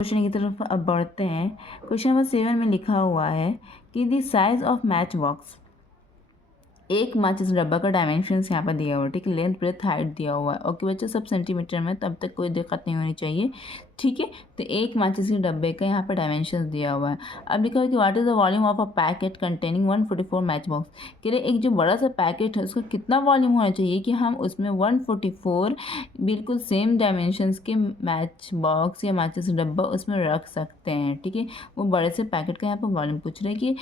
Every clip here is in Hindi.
क्वेश्चन की तरफ अब बढ़ते हैं। क्वेश्चन नंबर 7 में लिखा हुआ है कि the size of match box, एक माचिस डब्बा का डायमेंशन यहाँ पर दिया हुआ है, ठीक है। लेंथ ब्रेथ हाइट दिया हुआ है। ओके बच्चों, सब सेंटीमीटर में, तब तक कोई दिक्कत नहीं होनी चाहिए, ठीक है। तो एक माचिस के डब्बे का यहाँ पर डायमेंशन दिया हुआ है। अब लिखा हुआ है कि what is the volume of a packet containing 144 match box. कह रहे एक जो बड़ा सा पैकेट है उसका कितना वॉल्यूम होना चाहिए कि हम उसमें 144 बिल्कुल सेम डायमेंशंस के मैच बॉक्स या माचिस डब्बा उसमें रख सकते हैं, ठीक है। वो बड़े से पैकेट का यहाँ पर वॉल्यूम पूछ रहे हैं कि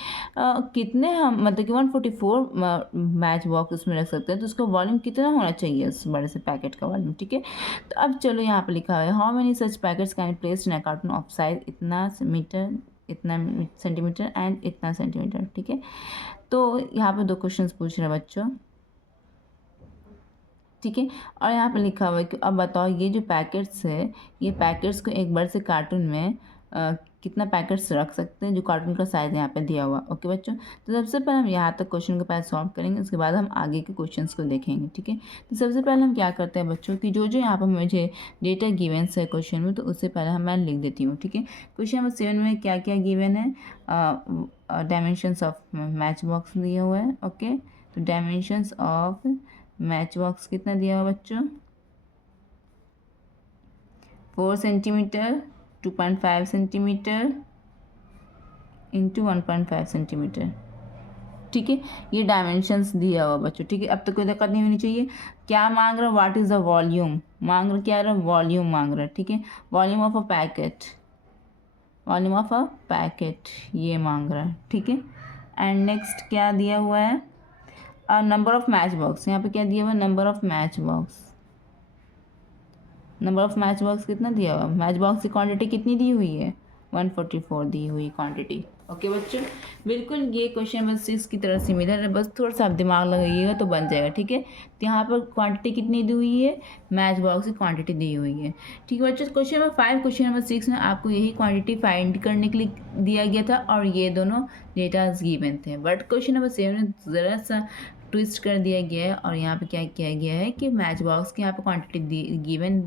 कितने हम मतलब कि 144 मैच बॉक्स उसमें रख सकते हैं, तो उसका वॉल्यूम कितना होना चाहिए उस बड़े से पैकेट का वॉल्यूम, ठीक है। तो अब चलो यहाँ पे लिखा हुआ है how many such packets can placed in a cartoon of size इतना मीटर, इतना सेंटीमीटर एंड इतना सेंटीमीटर, ठीक है। तो यहाँ पे दो क्वेश्चंस पूछ रहे हैं बच्चों, ठीक है। और यहाँ पे लिखा हुआ है कि अब बताओ ये जो पैकेट्स है, ये पैकेट्स को एक बड़े से कार्टून में कितना पैकेट्स रख सकते हैं, जो कार्टून का साइज यहाँ पे दिया हुआ। ओके बच्चों, तो सबसे पहले हम यहाँ तक क्वेश्चन को पहले सॉल्व करेंगे, उसके बाद हम आगे के क्वेश्चंस को देखेंगे, ठीक है। तो सबसे पहले हम क्या करते हैं बच्चों कि जो जो यहाँ पर मुझे डेटा गिवेंस है क्वेश्चन में, तो उससे पहले मैं लिख देती हूँ, ठीक है। क्वेश्चन नंबर 7 में क्या क्या गिवन है, डायमेंशंस ऑफ मैच बॉक्स दिया हुआ है। ओके, तो डायमेंशंस ऑफ मैच बॉक्स कितना दिया हुआ बच्चों, 4 सेंटीमीटर, 2.5 सेंटीमीटर इंटू 1.5 सेंटीमीटर, ठीक है। ये डायमेंशंस दिया हुआ बच्चों, ठीक है। अब तो कोई दिक्कत नहीं होनी चाहिए। क्या मांग रहा, व्हाट इज द वॉल्यूम मांग रहा, क्या रहा, वॉल्यूम मांग रहा, ठीक है। Volume of a packet, volume of a packet ये मांग रहा है, ठीक है। एंड नेक्स्ट क्या दिया हुआ है, नंबर ऑफ मैच बॉक्स, यहाँ पे क्या दिया हुआ है, number of match box, number of match box कितना दिया हुआ, मैच बॉक्स की क्वांटिटी कितनी दी हुई है, 144 दी हुई क्वांटिटी। ओके बच्चों, बिल्कुल ये क्वेश्चन नंबर 6 की तरह सिमिलर है, बस थोड़ा सा आप दिमाग लगाइएगा तो बन जाएगा, ठीक है। तो यहाँ पर क्वांटिटी कितनी दी हुई है, मैच बॉक्स की क्वांटिटी दी हुई है, ठीक है बच्चों। क्वेश्चन नंबर 5 क्वेश्चन नंबर 6 में आपको यही क्वांटिटी फाइंड करने के लिए दिया गया था और ये दोनों डेटाज गिवन थे, बट क्वेश्चन नंबर 7 में ज़रा सा ट्विस्ट कर दिया गया है और यहाँ पे क्या किया गया है कि मैच बॉक्स की यहाँ पे क्वांटिटी गिवन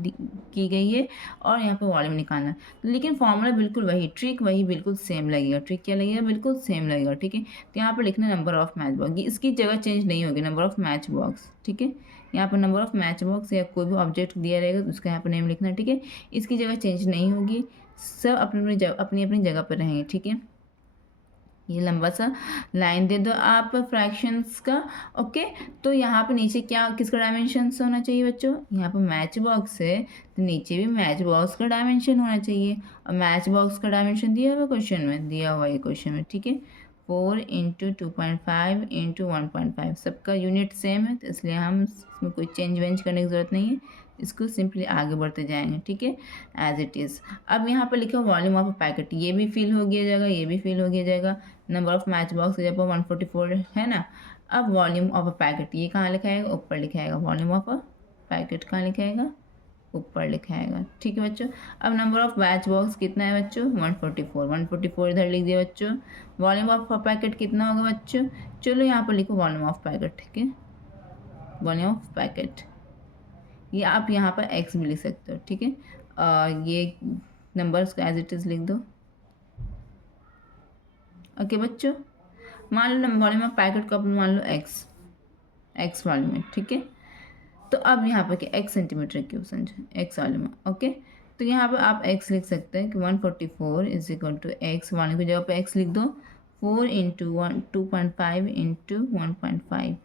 की गई है और यहाँ पे वॉल्यूम निकालना है, लेकिन फॉर्मूला बिल्कुल वही, ट्रिक वही बिल्कुल सेम लगेगा, ट्रिक क्या लगेगा, बिल्कुल सेम लगेगा, ठीक है। तो यहाँ पे लिखना नंबर ऑफ मैच बॉक्स, इसकी जगह चेंज नहीं होगी, नंबर ऑफ मैच बॉक्स, ठीक है। यहाँ पर नंबर ऑफ मैच बॉक्स या कोई भी ऑब्जेक्ट दिया रहेगा तो उसका यहाँ पर नेम लिखना, ठीक है। इसकी जगह चेंज नहीं होगी, सब अपनी अपनी जगह पर रहेंगे, ठीक है। ये लंबा सा लाइन दे दो आप फ्रैक्शंस का। ओके, तो यहाँ पे नीचे क्या किसका डायमेंशन होना चाहिए बच्चों, यहाँ पे मैच बॉक्स है तो नीचे भी मैच बॉक्स का डायमेंशन होना चाहिए, और मैच बॉक्स का डायमेंशन दिया हुआ क्वेश्चन में, दिया हुआ है क्वेश्चन में, ठीक है। 4 इंटू 2.5 इंटू 1.5, सबका यूनिट सेम है तो इसलिए हम इसमें कोई चेंज वेंज करने की ज़रूरत नहीं है, इसको सिंपली आगे बढ़ते जाएंगे, ठीक है, एज इट इज़। अब यहाँ पर लिखा वॉल्यूम ऑफ पैकेट, ये भी फिल हो गया जाएगा, ये भी फिल हो गया जाएगा। नंबर ऑफ मैच बॉक्स जब 144 है ना। अब वॉल्यूम ऑफ अ पैकेट ये कहाँ लिखाएगा, ऊपर लिखाएगा, वॉल्यूम ऑफ अ पैकेट कहाँ लिखाएगा, ऊपर लिखाएगा, ठीक है बच्चों। अब नंबर ऑफ मैच बॉक्स कितना है बच्चों, 144, 144 इधर लिख दिया बच्चों। वॉल्यूम ऑफ अ पैकेट कितना होगा बच्चों, चलो यहाँ पर लिखो वॉल्यूम ऑफ पैकेट, ठीक है, वॉल्यूम ऑफ पैकेट, ये आप यहाँ पर एक्स भी लिख सकते हो, ठीक है। ये नंबर्स को एज इट इज़ लिख दो। ओके बच्चों, मान लो वॉल्यूम ऑफ पैकेट को अपन मान लो एक्स, एक्स वॉल्यूम है, ठीक है। तो अब यहाँ पर क्या एक्स सेंटीमीटर क्यूब समझो, एक्स वॉल्यूम है, ओके। तो यहाँ पर आप एक्स लिख सकते हैं कि 144 is equal to X, volume की जगह पर एक्स लिख दो, 4 इंटू 2.5 इंटू 1.5,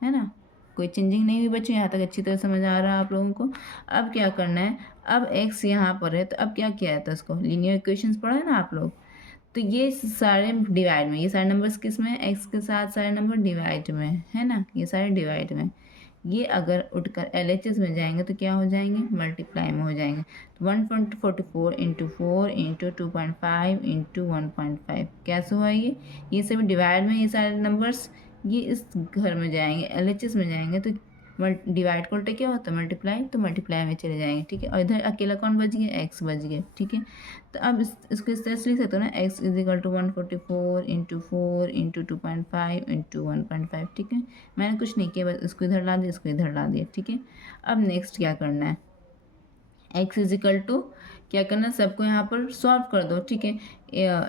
है ना। कोई चेंजिंग नहीं हुई बच्चों, यहाँ तक अच्छी तरह समझ आ रहा है आप लोगों को। अब क्या करना है, अब एक्स यहाँ पर है तो अब क्या किया था उसको, लीनियर इक्वेशंस पढ़ा है ना आप लोग, तो ये सारे डिवाइड में, ये सारे नंबर्स किस में, एक्स के साथ सारे नंबर डिवाइड में, है ना, ये सारे डिवाइड में, ये अगर उठकर LHS में जाएंगे तो क्या हो जाएंगे, मल्टीप्लाई में हो जाएंगे। तो 144 इंटू 4 इंटू 2.5 इंटू 1.5 कैसे हुआ ये सभी डिवाइड में, ये सारे नंबर्स ये इस घर में जाएंगे, LHS में जाएंगे तो डिवाइड को उल्टा क्या होता है, मल्टीप्लाई, तो मल्टीप्लाई में चले जाएंगे, ठीक है। और इधर अकेला कौन बच गया, एक्स बच गया, ठीक है। तो अब इसको इस तरह से लिख सकते हो ना, X is equal to 144 into 4 into 2.5 into 1.5, ठीक है। मैंने कुछ नहीं किया, बस इसको इधर ला दिया, इसको इधर ला दिया, ठीक है। अब नेक्स्ट क्या करना है, एक्स इज इक्वल टू क्या करना, सबको यहाँ पर सॉल्व कर दो, ठीक है।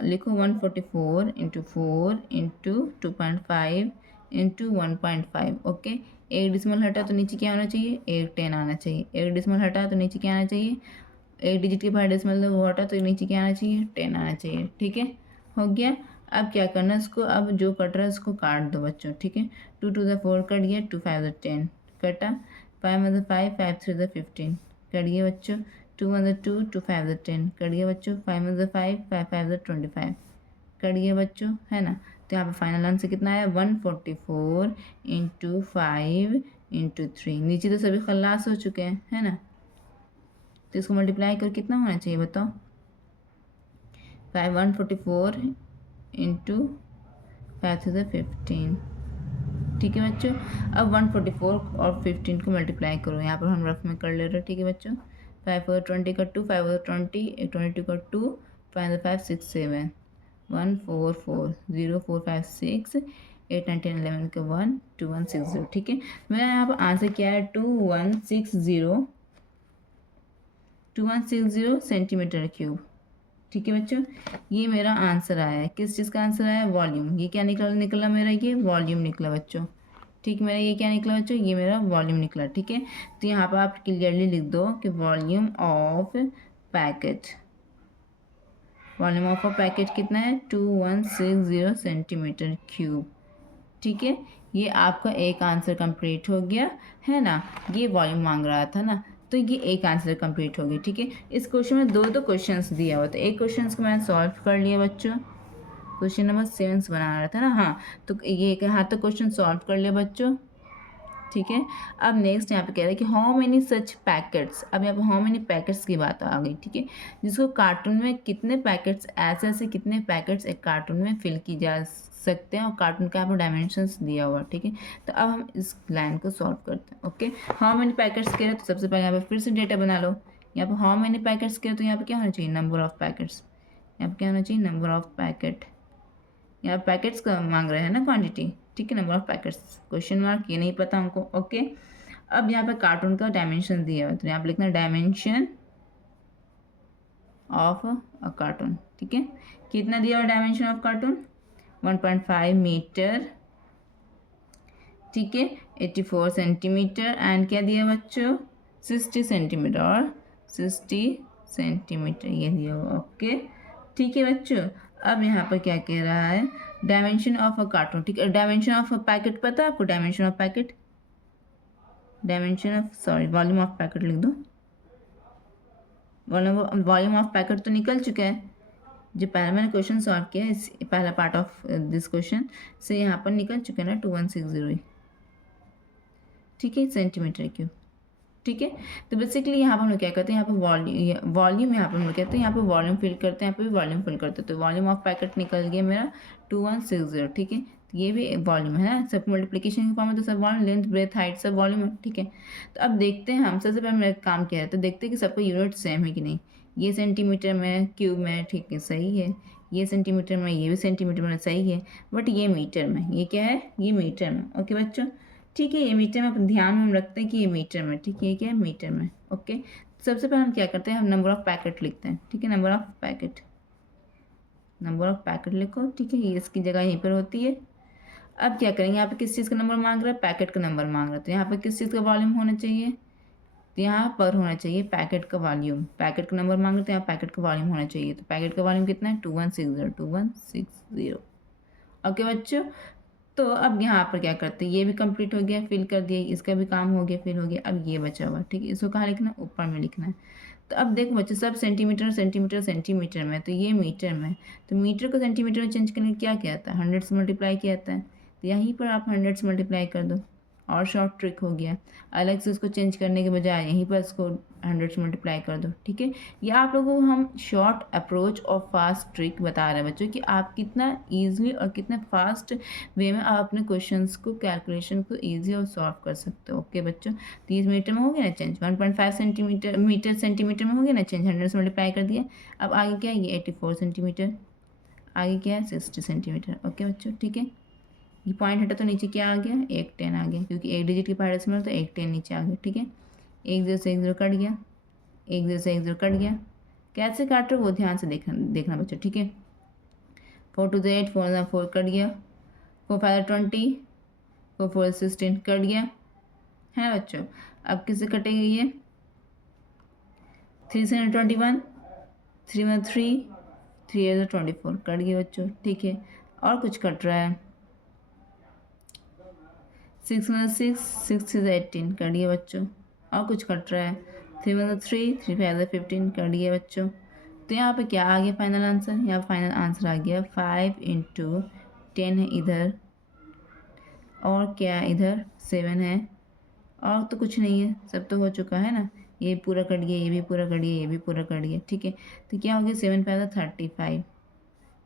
लिखो 144 इंटू 4 इंटू 2.5 इंटू 1.5। ओके, एक डिसमल हटा तो नीचे क्या होना चाहिए, एक 10 आना चाहिए। एक डिसमल हटा तो नीचे क्या आना चाहिए, एक डिजिट के बाहर डिसमल वो हटा तो नीचे क्या आना चाहिए, 10 आना चाहिए, ठीक है। हो गया। अब क्या करना, इसको अब जो कट रहा है उसको काट दो बच्चों, ठीक है। 2 2 द 4 कट गया, 2 5 द 10 कटा, 5 1 द 5 5 3 द 15 कट गया बच्चों, 2 1 द 2 2 5 द 10 कट गया बच्चों, 5 1 द 5 5 5 द 25 कट गया बच्चों, है ना। तो यहाँ पे फाइनल आंसर कितना आया, 144 इंटू 5 इंटू 3। नीचे तो सभी खल्लास हो चुके हैं, है ना। तो इसको मल्टीप्लाई कर कितना होना चाहिए बताओ, 144 इंटू 5 to the 15, ठीक है बच्चों। अब 144 और 15 को मल्टीप्लाई करो, यहाँ पर हम रफ में कर ले रहे हैं, ठीक है बच्चों। 5 और 20 का 2, 5 और 20, 22 का 2, 5 5 6 7, 1 4 4 0 4 5 6 8 9 10 11 का 1 2160, ठीक है। मेरा यहाँ पर आंसर क्या है, 2160 सेंटीमीटर क्यूब, ठीक है बच्चों। ये मेरा आंसर आया है, किस चीज़ का आंसर आया है, वॉल्यूम। ये क्या निकला मेरा, ये वॉल्यूम निकला बच्चों, ठीक। मेरा ये क्या निकला बच्चों, ये मेरा वॉल्यूम निकला, ठीक है। तो यहाँ पर आप क्लियरली लिख दो कि volume of packet, volume of a packet कितना है, 2160 सेंटीमीटर क्यूब, ठीक है। ये आपका एक आंसर कंप्लीट हो गया, है ना। ये वॉल्यूम मांग रहा था ना, तो ये एक आंसर कंप्लीट हो गया, ठीक है। इस क्वेश्चन में दो क्वेश्चंस दिया हुआ था, एक क्वेश्चन को मैंने सॉल्व कर लिया बच्चों, क्वेश्चन नंबर 7 बना रहा था ना, हाँ। तो ये एक हाथ तो क्वेश्चन सॉल्व कर लिया बच्चों, ठीक है। अब नेक्स्ट यहाँ पे कह रहा है कि हाउ मेनी सच पैकेट्स, अब यहाँ पे हाउ मेनी पैकेट्स की बात आ गई, ठीक है। जिसको कार्टून में कितने पैकेट्स, ऐसे कितने पैकेट्स एक कार्टून में फिल की जा सकते हैं, और कार्टून का यहाँ पर डायमेंशंस दिया हुआ, ठीक है। तो अब हम इस लाइन को सॉल्व करते हैं। ओके, हाउ मेनी पैकेट्स कह रहे हैं, तो सबसे पहले यहाँ पे फिर से डेटा बना लो। यहाँ पर हाउ मेनी पैकेट्स कह रहे तो यहाँ पे क्या होना चाहिए, नंबर ऑफ पैकेट्स। यहाँ पे क्या होना चाहिए, नंबर ऑफ पैकेट। यहाँ पैकेट्स का मांग रहे हैं ना क्वांटिटी, ठीक है। Number of packets question mark, ये नहीं पता हमको। ओके, अब यहाँ पे कार्टून का डायमेंशन दिया हुआ है, तो यहाँ पे लिखना डायमेंशन ऑफ अ कार्टून, ठीक है। कितना दिया हुआ डायमेंशन ऑफ कार्टून, 1.5 मीटर, ठीक है। 84 सेंटीमीटर एंड क्या दिया बच्चों, 60 सेंटीमीटर और 60 सेंटीमीटर ये दिया हुआ। ओके, ठीक है बच्चों। अब यहाँ पर क्या कह रहा है, डायमेंशन ऑफ अ कार्टून, ठीक है। डायमेंशन ऑफ अ पैकेट पता है आपको, dimension of packet, dimension of, sorry volume of packet लिख दो। वॉल्यूम ऑफ पैकेट तो निकल चुका है, जो पहला मैंने क्वेश्चन सॉल्व किया इस पहला पार्ट ऑफ दिस क्वेश्चन से यहाँ पर निकल चुका है ना, 2160, ठीक है, सेंटीमीटर क्यूब, ठीक है। तो बेसिकली यहाँ पर हम लोग क्या करते हैं, यहाँ पर वॉल्यूम यहाँ पर हम लोग कहते हैं, यहाँ पर वॉल्यूम फिल करते हैं, यहाँ पर भी वॉल्यूम फिल करते हैं। तो वॉल्यूम ऑफ पैकेट निकल गया मेरा 2160, ठीक है। तो ये भी वॉल्यूम है ना, सब मल्टीप्लिकेशन के फॉर्म में, तो सब वॉल्यूम, लेंथ ब्रेथ हाइट सब वॉल्यूम है, ठीक है। तो अब देखते हैं, हम सबसे पहले मेरा काम क्या है, तो देखते हैं कि सबका यूनिट सेम है कि नहीं। ये सेंटीमीटर में, क्यूब में, ठीक है, सही है। ये सेंटीमीटर में, ये भी सेंटीमीटर में, सही है। बट ये मीटर में, ये क्या है, ये मीटर में। ओके बच्चों, ठीक है, ये मीटर में अपन ध्यान में हम रखते हैं कि ये मीटर में, ठीक है, ये क्या है, मीटर में। ओके, सबसे पहले हम क्या करते हैं, हम नंबर ऑफ पैकेट लिखते हैं, ठीक है। Number of packet, number of packet लिखो, ठीक है। ये इसकी जगह यहीं पर होती है। अब क्या करेंगे, यहाँ पे किस चीज़ का नंबर मांग रहा है, पैकेट का नंबर मांग रहा है। तो यहाँ पर किस चीज़ का वॉल्यूम होना चाहिए, तो यहाँ पर होना चाहिए पैकेट का वॉल्यूम। पैकेट का नंबर मांग रहे, तो यहाँ पैकेट का वॉल्यूम होना चाहिए। तो पैकेट का वॉल्यूम कितना है, 2160। ओके बच्चों, तो अब यहाँ पर क्या करते हैं, ये भी कंप्लीट हो गया, फिल कर दिया, इसका भी काम हो गया, फिल हो गया। अब ये बचा हुआ, ठीक है, इसको कहाँ लिखना, ऊपर में लिखना है। तो अब देखो बच्चों, सब सेंटीमीटर सेंटीमीटर सेंटीमीटर में, तो ये मीटर में, तो मीटर को सेंटीमीटर में चेंज करने क्या किया जाता है, 100 से मल्टीप्लाई किया जाता है। तो यहीं पर आप 100 से मल्टीप्लाई कर दो, और शॉर्ट ट्रिक हो गया। अलग से उसको चेंज करने के बजाय यहीं पर इसको 100 से मल्टीप्लाई कर दो, ठीक है। ये आप लोगों को हम शॉर्ट अप्रोच और फास्ट ट्रिक बता रहे हैं बच्चों, कि आप कितना ईजिली और कितने फास्ट वे में आप अपने क्वेश्चंस को, कैलकुलेशन को ईजी और सॉल्व कर सकते हो। ओके बच्चों, 30 मीटर में हो गया ना चेंज, 1.5 सेंटीमीटर मीटर सेंटीमीटर में हो गया ना चेंज, 100 से मल्टीप्लाई कर दिया। अब आगे क्या है, ये 84 सेंटीमीटर, आगे क्या है, 60 सेंटीमीटर। ओके बच्चों, ठीक है। ये पॉइंट हटा तो नीचे क्या आ गया, एक 10 आ गया, क्योंकि एक डिजिट के पहाड़ से तो एक 10 नीचे आ गया, ठीक है। 1 0 से 1 0 कट गया, 1 0 से 1 0 कट गया, कैसे काट रहे हो वो ध्यान से देखना बच्चों, ठीक है। 4 टू 8, 4 4 कट गया, 4 5 20, 4 4 16 कट गया है ना बच्चों। अब किससे कटेगी ये? 3 से 21, 3 में 3, 3 है 24 कट गया बच्चों, ठीक है। और कुछ कट रहा है, 6 में 6, 6 से 18 कट गया बच्चों। और कुछ कट रहा है, 3 में 3, 3 5 15 कट गया बच्चों। तो यहाँ पे क्या आ गया फाइनल आंसर? यहाँ फाइनल आंसर आ गया 5 इंटू 10 है इधर, और क्या इधर 7 है, और तो कुछ नहीं है, सब तो हो चुका है ना। ये पूरा कट गया, ये भी पूरा कट गया, ये भी पूरा कट गया, ठीक है। तो क्या हो गया 7 5 35,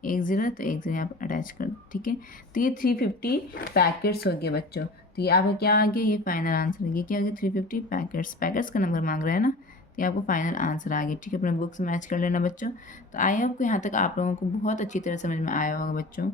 एक ज़ीरो तो एक ज़ीरो यहाँ पर अटैच कर दो, ठीक है। तो ये 350 पैकेट्स हो गए बच्चों। तो ये आपको क्या आ गया? ये फाइनल आंसर है। ये क्या हो गया? 350 पैकेट्स का नंबर मांग रहा है ना, तो ये आपको फाइनल आंसर आ गया, ठीक है। अपने बुक्स मैच कर लेना बच्चों। तो आई होप को यहाँ तक आप लोगों को बहुत अच्छी तरह समझ में आया होगा बच्चों।